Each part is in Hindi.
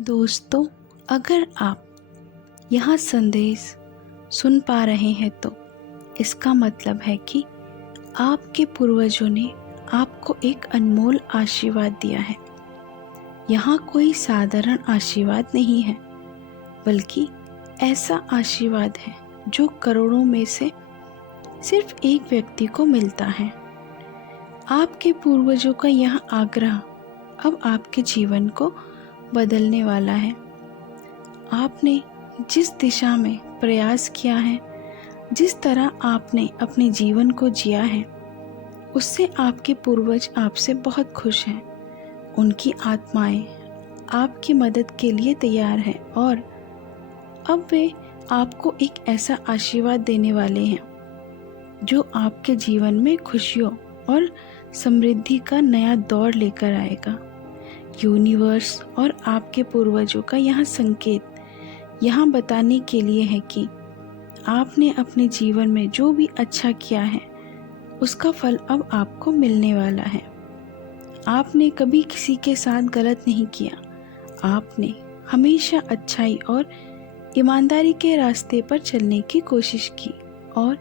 दोस्तों, अगर आप यहाँ संदेश सुन पा रहे हैं तो इसका मतलब है कि आपके पूर्वजों ने आपको एक अनमोल आशीर्वाद दिया है। यहाँ कोई साधारण आशीर्वाद नहीं है, बल्कि ऐसा आशीर्वाद है जो करोड़ों में से सिर्फ एक व्यक्ति को मिलता है। आपके पूर्वजों का यह आग्रह अब आपके जीवन को बदलने वाला है। आपने जिस दिशा में प्रयास किया है, जिस तरह आपने अपने जीवन को जिया है, उससे आपके पूर्वज आपसे बहुत खुश हैं। उनकी आत्माएं आपकी मदद के लिए तैयार हैं और अब वे आपको एक ऐसा आशीर्वाद देने वाले हैं जो आपके जीवन में खुशियों और समृद्धि का नया दौर लेकर आएगा। यूनिवर्स और आपके पूर्वजों का यह संकेत यहाँ बताने के लिए है कि आपने अपने जीवन में जो भी अच्छा किया है उसका फल अब आपको मिलने वाला है। आपने कभी किसी के साथ गलत नहीं किया। आपने हमेशा अच्छाई और ईमानदारी के रास्ते पर चलने की कोशिश की और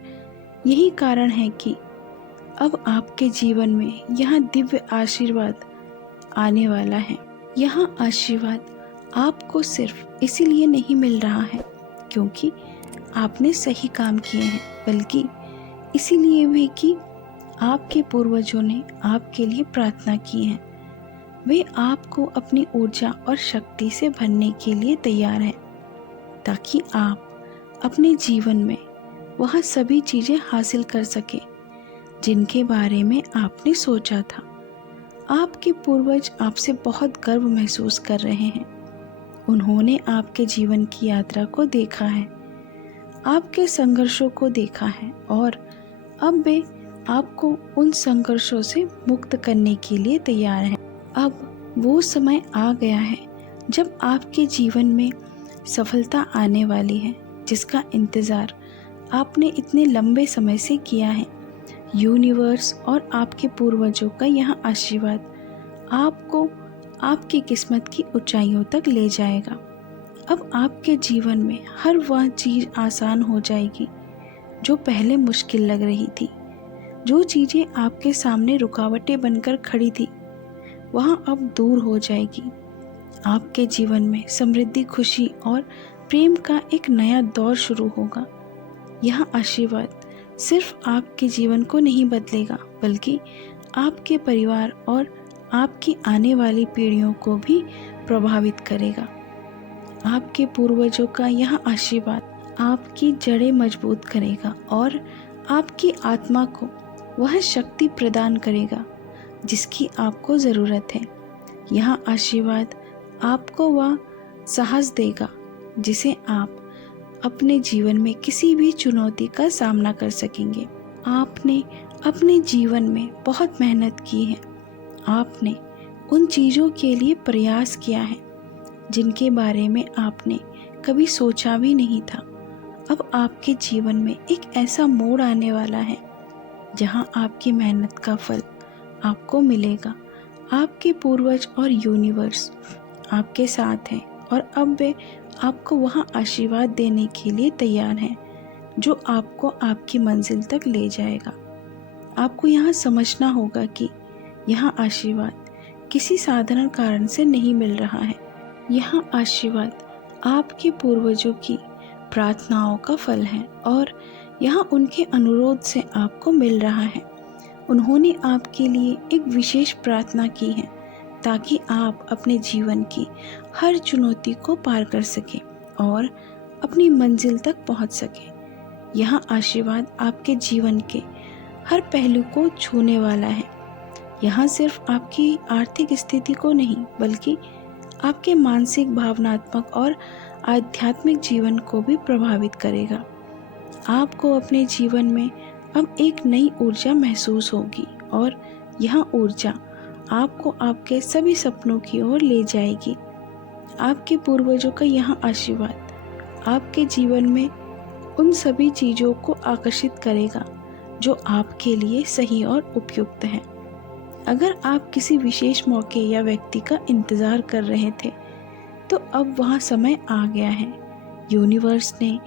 यही कारण है कि अब आपके जीवन में यह दिव्य आशीर्वाद आने वाला है। यह आशीर्वाद आपको सिर्फ इसीलिए नहीं मिल रहा है क्योंकि आपने सही काम किए हैं, बल्कि इसीलिए भी कि आपके पूर्वजों ने आपके लिए प्रार्थना की है। वे आपको अपनी ऊर्जा और शक्ति से भरने के लिए तैयार हैं ताकि आप अपने जीवन में वह सभी चीज़ें हासिल कर सकें जिनके बारे में आपने सोचा था। आपके पूर्वज आपसे बहुत गर्व महसूस कर रहे हैं। उन्होंने आपके जीवन की यात्रा को देखा है, आपके संघर्षों को देखा है और अब वे आपको उन संघर्षों से मुक्त करने के लिए तैयार हैं। अब वो समय आ गया है जब आपके जीवन में सफलता आने वाली है, जिसका इंतज़ार आपने इतने लंबे समय से किया है। यूनिवर्स और आपके पूर्वजों का यह आशीर्वाद आपको आपकी किस्मत की ऊंचाइयों तक ले जाएगा। अब आपके जीवन में हर वह चीज़ आसान हो जाएगी जो पहले मुश्किल लग रही थी। जो चीज़ें आपके सामने रुकावटें बनकर खड़ी थी, वह अब दूर हो जाएगी। आपके जीवन में समृद्धि, खुशी और प्रेम का एक नया दौर शुरू होगा। यह आशीर्वाद सिर्फ आपके जीवन को नहीं बदलेगा, बल्कि आपके परिवार और आपकी आने वाली पीढ़ियों को भी प्रभावित करेगा। आपके पूर्वजों का यह आशीर्वाद आपकी जड़ें मजबूत करेगा और आपकी आत्मा को वह शक्ति प्रदान करेगा जिसकी आपको ज़रूरत है। यह आशीर्वाद आपको वह साहस देगा जिसे आप अपने जीवन में किसी भी चुनौती का सामना कर सकेंगे। आपने अपने जीवन में बहुत मेहनत की है। आपने उन चीज़ों के लिए प्रयास किया है जिनके बारे में आपने कभी सोचा भी नहीं था। अब आपके जीवन में एक ऐसा मोड़ आने वाला है जहां आपकी मेहनत का फल आपको मिलेगा। आपके पूर्वज और यूनिवर्स आपके साथ हैं और अब वे आपको वहाँ आशीर्वाद देने के लिए तैयार हैं जो आपको आपकी मंजिल तक ले जाएगा। आपको यहाँ समझना होगा कि यह आशीर्वाद किसी साधारण कारण से नहीं मिल रहा है। यह आशीर्वाद आपके पूर्वजों की प्रार्थनाओं का फल है और यह उनके अनुरोध से आपको मिल रहा है। उन्होंने आपके लिए एक विशेष प्रार्थना की है ताकि आप अपने जीवन की हर चुनौती को पार कर सकें और अपनी मंजिल तक पहुंच सकें। यह आशीर्वाद आपके जीवन के हर पहलू को छूने वाला है। यह सिर्फ आपकी आर्थिक स्थिति को नहीं, बल्कि आपके मानसिक, भावनात्मक और आध्यात्मिक जीवन को भी प्रभावित करेगा। आपको अपने जीवन में अब एक नई ऊर्जा महसूस होगी और यह ऊर्जा आपको आपके सभी सपनों की ओर ले जाएगी। आपके पूर्वजों का यह आशीर्वाद आपके जीवन में उन सभी चीज़ों को आकर्षित करेगा जो आपके लिए सही और उपयुक्त है। अगर आप किसी विशेष मौके या व्यक्ति का इंतज़ार कर रहे थे तो अब वहाँ समय आ गया है। यूनिवर्स ने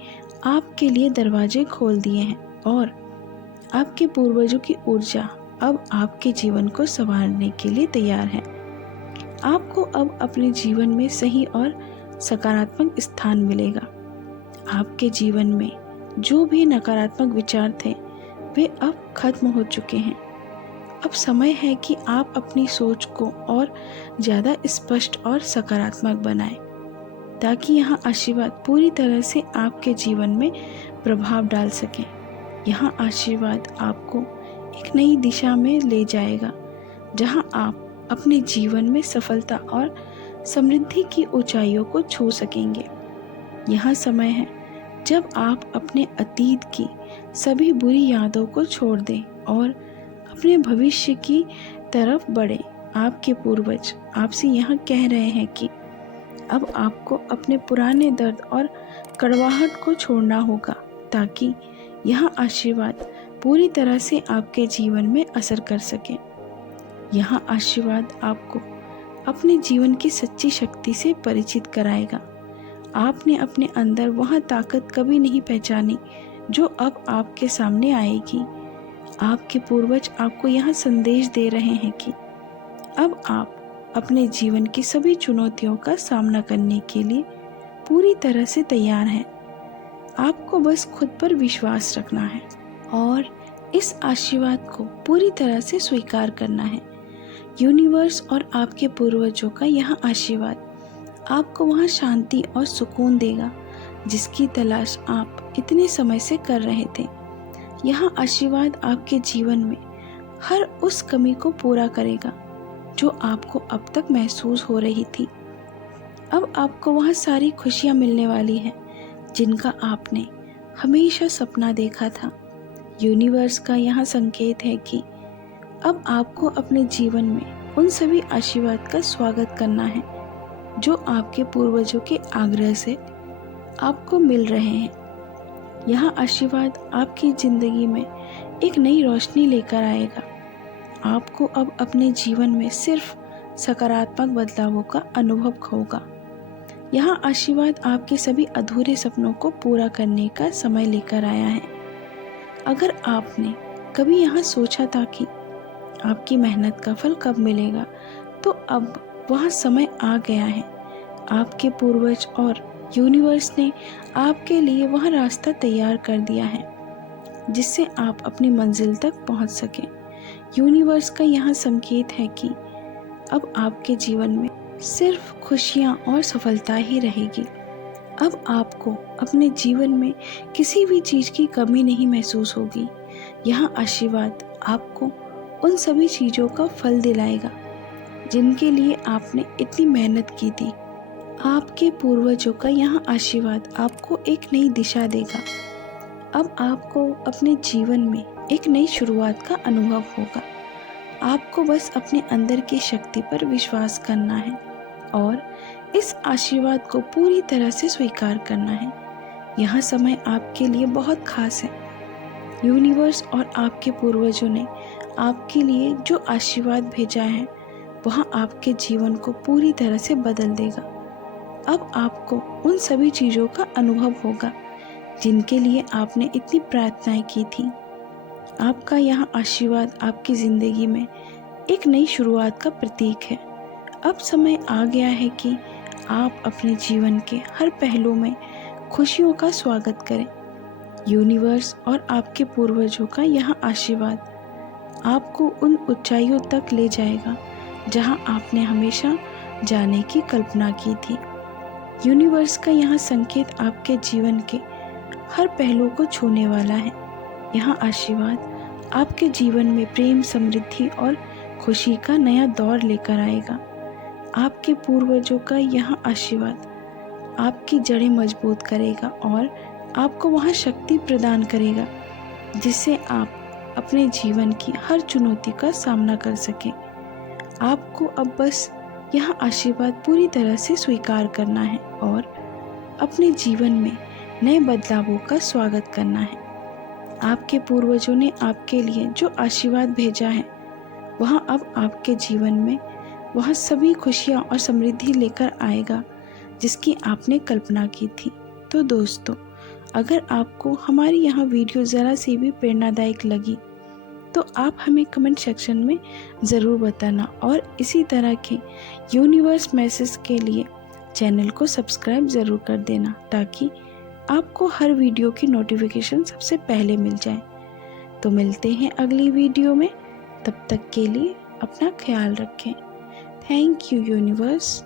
आपके लिए दरवाजे खोल दिए हैं और आपके पूर्वजों की ऊर्जा अब आपके जीवन को संवारने के लिए तैयार है। आपको अब अपने जीवन में सही और सकारात्मक स्थान मिलेगा। आपके जीवन में जो भी नकारात्मक विचार थे वे अब खत्म हो चुके हैं। अब समय है कि आप अपनी सोच को और ज़्यादा स्पष्ट और सकारात्मक बनाएं, ताकि यहाँ आशीर्वाद पूरी तरह से आपके जीवन में प्रभाव डाल सकें। यहाँ आशीर्वाद आपको एक नई दिशा में ले जाएगा, जहाँ आप अपने जीवन में सफलता और समृद्धि की ऊंचाइयों को छू सकेंगे। यहाँ समय है जब आप अपने अतीत की सभी बुरी यादों को छोड़ दें और अपने भविष्य की तरफ बढ़ें। आपके पूर्वज आपसे यहाँ कह रहे हैं कि अब आपको अपने पुराने दर्द और कड़वाहट को छोड़ना होगा, ताकि यहाँ आशीर्वाद पूरी तरह से आपके जीवन में असर कर सके। यहाँ आशीर्वाद आपको अपने जीवन की सच्ची शक्ति से परिचित कराएगा। आपने अपने अंदर वह ताकत कभी नहीं पहचानी जो अब आपके सामने आएगी। आपके पूर्वज आपको यह संदेश दे रहे हैं कि अब आप अपने जीवन की सभी चुनौतियों का सामना करने के लिए पूरी तरह से तैयार हैं। आपको बस खुद पर विश्वास रखना है और इस आशीर्वाद को पूरी तरह से स्वीकार करना है। यूनिवर्स और आपके पूर्वजों का यह आशीर्वाद आपको वहाँ शांति और सुकून देगा जिसकी तलाश आप इतने समय से कर रहे थे। यह आशीर्वाद आपके जीवन में हर उस कमी को पूरा करेगा जो आपको अब तक महसूस हो रही थी। अब आपको वहाँ सारी खुशियाँ मिलने वाली हैं जिनका आपने हमेशा सपना देखा था। यूनिवर्स का यह संकेत है कि अब आपको अपने जीवन में उन सभी आशीर्वाद का स्वागत करना है जो आपके पूर्वजों के आग्रह से आपको मिल रहे हैं। यह आशीर्वाद आपकी ज़िंदगी में एक नई रोशनी लेकर आएगा। आपको अब अपने जीवन में सिर्फ सकारात्मक बदलावों का अनुभव होगा। यह आशीर्वाद आपके सभी अधूरे सपनों को पूरा करने का समय लेकर आया है। अगर आपने कभी यहाँ सोचा था कि आपकी मेहनत का फल कब मिलेगा, तो अब वह समय आ गया है। आपके पूर्वज और यूनिवर्स ने आपके लिए वह रास्ता तैयार कर दिया है जिससे आप अपनी मंजिल तक पहुंच सकें। यूनिवर्स का यह संकेत है कि अब आपके जीवन में सिर्फ खुशियां और सफलता ही रहेगी। अब आपको अपने जीवन में किसी भी चीज़ की कमी नहीं महसूस होगी। यह आशीर्वाद आपको उन सभी चीज़ों का फल दिलाएगा जिनके लिए आपने इतनी मेहनत की थी। आपके पूर्वजों का यह आशीर्वाद आपको एक नई दिशा देगा। अब आपको अपने जीवन में एक नई शुरुआत का अनुभव होगा। आपको बस अपने अंदर की शक्ति पर विश्वास करना है और इस आशीर्वाद को पूरी तरह से स्वीकार करना है। यह समय आपके लिए बहुत खास है। यूनिवर्स और आपके पूर्वजों ने आपके लिए जो आशीर्वाद भेजा है वह आपके जीवन को पूरी तरह से बदल देगा। अब आपको उन सभी चीज़ों का अनुभव होगा जिनके लिए आपने इतनी प्रार्थनाएं की थी। आपका यह आशीर्वाद आपकी ज़िंदगी में एक नई शुरुआत का प्रतीक है। अब समय आ गया है कि आप अपने जीवन के हर पहलू में खुशियों का स्वागत करें। यूनिवर्स और आपके पूर्वजों का यह आशीर्वाद आपको उन ऊंचाइयों तक ले जाएगा जहां आपने हमेशा जाने की कल्पना की थी। यूनिवर्स का यह संकेत आपके जीवन के हर पहलू को छूने वाला है। यह आशीर्वाद आपके जीवन में प्रेम, समृद्धि और खुशी का नया दौर लेकर आएगा। आपके पूर्वजों का यह आशीर्वाद आपकी जड़ें मजबूत करेगा और आपको वह शक्ति प्रदान करेगा जिससे आप अपने जीवन की हर चुनौती का सामना कर सकें। आपको अब बस यह आशीर्वाद पूरी तरह से स्वीकार करना है और अपने जीवन में नए बदलावों का स्वागत करना है। आपके पूर्वजों ने आपके लिए जो आशीर्वाद भेजा है वह अब आपके जीवन में वह सभी खुशियाँ और समृद्धि लेकर आएगा जिसकी आपने कल्पना की थी। तो दोस्तों, अगर आपको हमारी यहाँ वीडियो ज़रा सी भी प्रेरणादायक लगी तो आप हमें कमेंट सेक्शन में ज़रूर बताना, और इसी तरह के यूनिवर्स मैसेज के लिए चैनल को सब्सक्राइब ज़रूर कर देना, ताकि आपको हर वीडियो की नोटिफिकेशन सबसे पहले मिल जाए। तो मिलते हैं अगली वीडियो में, तब तक के लिए अपना ख्याल रखें। Thank you universe.